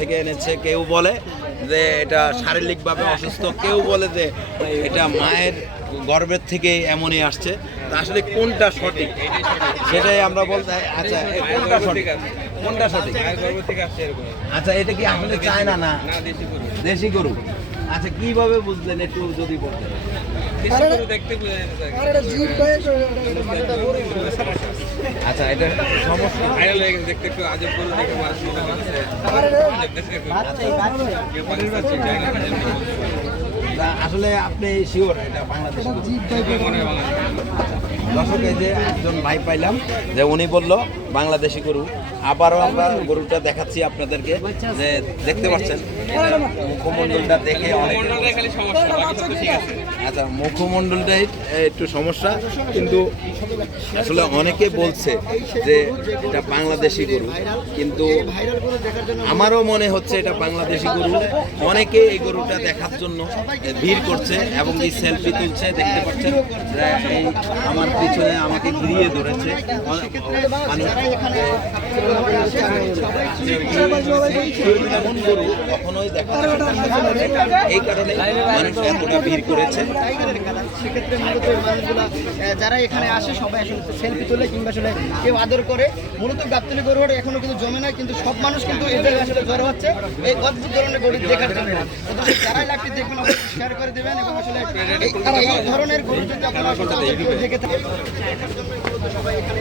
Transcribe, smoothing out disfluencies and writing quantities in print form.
থেকে এনেছে, কেউ বলে যে এটা শারীরিকভাবে অসুস্থ, কেউ বলে যে এটা মায়ের গর্ভের থেকে এমনই আসছে। তা আসলে কোনটা সঠিক সেটাই আমরা বলতে। আচ্ছা, কোনটা সঠিক? কোনটা সঠিক? আচ্ছা, এটা কি আসলে চায়না না দেশি গরু? আচ্ছা, কিভাবে বুঝলেন একটু যদি বলতেন। আচ্ছা, এটা সমস্যা দেখতে একটু আজব গরু দেখে মানুষ মনে করছে আসলে আপনি শিওর এটা বাংলাদেশ? দর্শক, এই যে একজন ভাই পাইলাম যে উনি বলল বাংলাদেশি গরু। আবারও আমরা গরুটা দেখাচ্ছি আপনাদেরকে, যে দেখতে পাচ্ছেন মুখমণ্ডলটা দেখে অনেক। আচ্ছা, মুখমণ্ডলটাই একটু সমস্যা, কিন্তু আসলে অনেকে বলছে যে এটা বাংলাদেশি গরু, কিন্তু আমারও মনে হচ্ছে এটা বাংলাদেশি গরু। অনেকে এই গরুটা দেখার জন্য ভিড় করছে এবং এই সেলফি তুলছে। দেখতে পাচ্ছেন এই আমার পিছনে আমাকে ঘিরিয়ে ধরেছে মানুষ। এমন গরু কখনোই দেখা এই কারণে মানুষ এতটা ভিড় করেছে। সেক্ষেত্রে মূলত মানুষগুলা যারা এখানে আসে সবাই আসলে সেলফি তোলে কিংবা আসলে কেউ আদর করে। মূলত গাবতলী গরু হাট এখনো কিন্তু জমে না, কিন্তু সব মানুষ কিন্তু এই জায়গায় আসলে জড়ো হচ্ছে এই অদ্ভুত ধরনের গরু দেখার জন্য। যারাই লাইভটি দেখবেন অবশ্যই শেয়ার করে দেবেন, এবং আসলে এই ধরনের গরু যদি আপনারা দেখে থাকেন সবাই এখানে